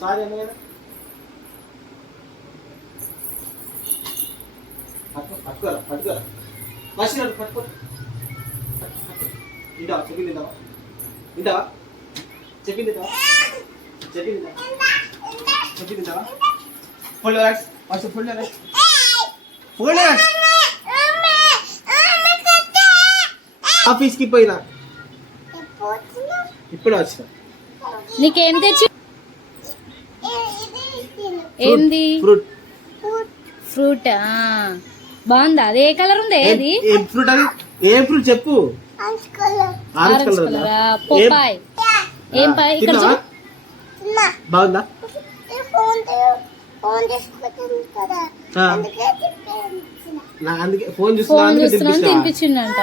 sorry అన్న కదా పట్టుకోరా పట్టుకోరా మసినాడు పట్టుకో ఇంటావా చెప్పింది ఇంటావా ఇంటావా చెప్పింది ఇంటావా చెప్పింది చెప్పింది ఇంటావా phone rights first phone rights phone rights ఆఫీస్కి పోయినా ఇప్పుడు వచ్చిన నీకేం తెచ్చి ఏంది ఫ్రూట్ ఫ్రూట్ బాగుందా అది ఏ కలర్ ఉంది ఏది ఏం ఫ్రూట్ అది ఏం ఫ్రూట్ చెప్పు ఆరెంజ్ కలర్ పొపాయ్ ఏం పాయ్ ఇక్కడ చూడు బాగుందా అందుకే ఫోన్ చూస్తున్నా తినిపించిండంట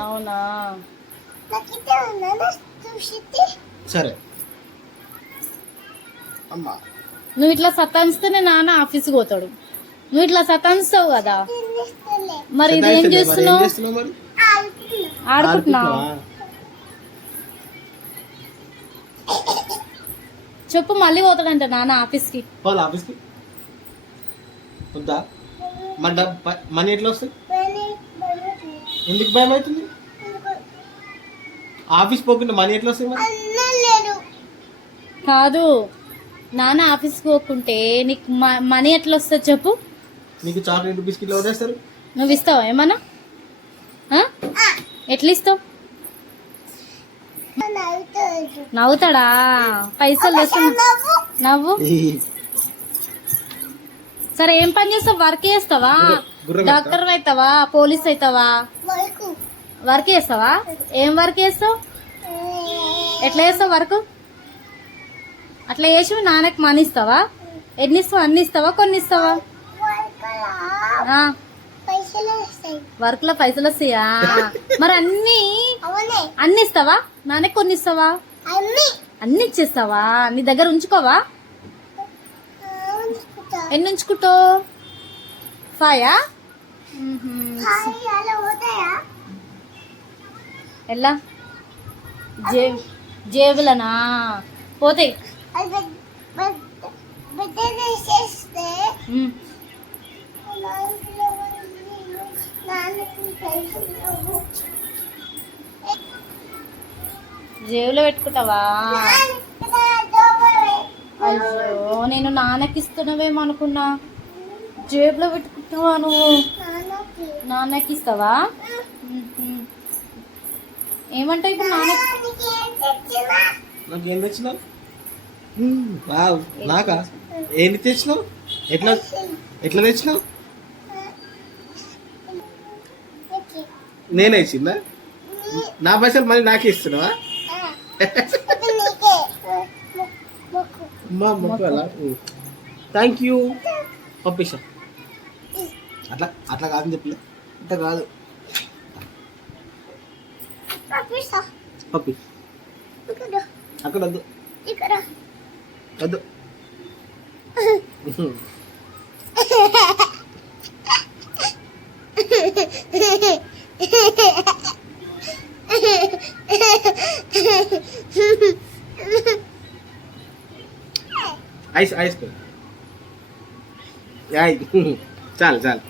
అవునా సరే అమ్మా నువ్వు ఇట్లా సతాయిస్తేనే నాన్న ఆఫీస్కి పోతాడు నువ్వు ఇట్లా సతాయిస్తావు కదా మరి ఇదేం చేస్తున్నావు మరి ఆడుకుంటున్నావు చెప్పు మళ్ళీ పోతాడంట నాన్న ఆఫీస్కి పోలా ఆఫీస్కి వద్దా మరి మనీ ఎట్లా వస్తుంది ఎందుకు భయం అవుతుంది ఆఫీస్ పోకుండా మనీ ఎట్లా వస్తుంది మరి కాదు నాన్న ఆఫీస్కి పోకుంటే నీకు మనీ ఎట్లా వస్తుంది చెప్పు నీకు చాక్లెట్ బిస్కెట్లు వదిలేస్తారు నువ్వు ఇస్తావా ఏమన్నా ఎట్లా ఇస్తావు నవ్వుతాడా పైసలు తెస్తున్నా నవ్వు సరే ఏం పని చేస్తావు వర్క్ చేస్తావా డాక్టర్ అవుతావా పోలీస్ అవుతావా వర్క్ చేస్తావా ఏం వర్క్ చేస్తావు ఎట్లా చేస్తావు వర్క్ అట్లా చేసి నాన్నకి మనీ ఇస్తావా ఎన్ని ఇస్తావా అన్ని ఇస్తావా కొన్ని ఇస్తావా వర్క్ లో పైసలు వస్తాయా మరి అన్ని ఇస్తావా నాన్నకి కొన్ని ఇస్తావా అన్ని ఇచ్చేస్తావా నీ దగ్గర ఉంచుకోవా ఎన్ని ఉంచుకుంటావు 5 ఎలా జేబులనా పోతాయి జేబులో పెట్టుకుంటావా అయ్యో నేను నాన్నకి ఇస్తున్నావేమో అనుకున్నా జేబులో పెట్టుకుంటావా నువ్వు నాన్నకి ఇస్తావా ఏమంటావు ఇప్పుడు నాకేం తెచ్చినావు నాకా ఏంటి తెచ్చినావు ఎట్లా ఎట్లా తెచ్చినావు నేనే ఇచ్చిందా నా పైసలు మళ్ళీ నాకే ఇస్తున్నావా థ్యాంక్ యూ పంపిస్తా అట్లా అట్లా కాదని చెప్పలే అట్లా కాదు పప్పి అక్కడ వద్దు వద్దు ఐస్ ఐస్ చాలు చాలు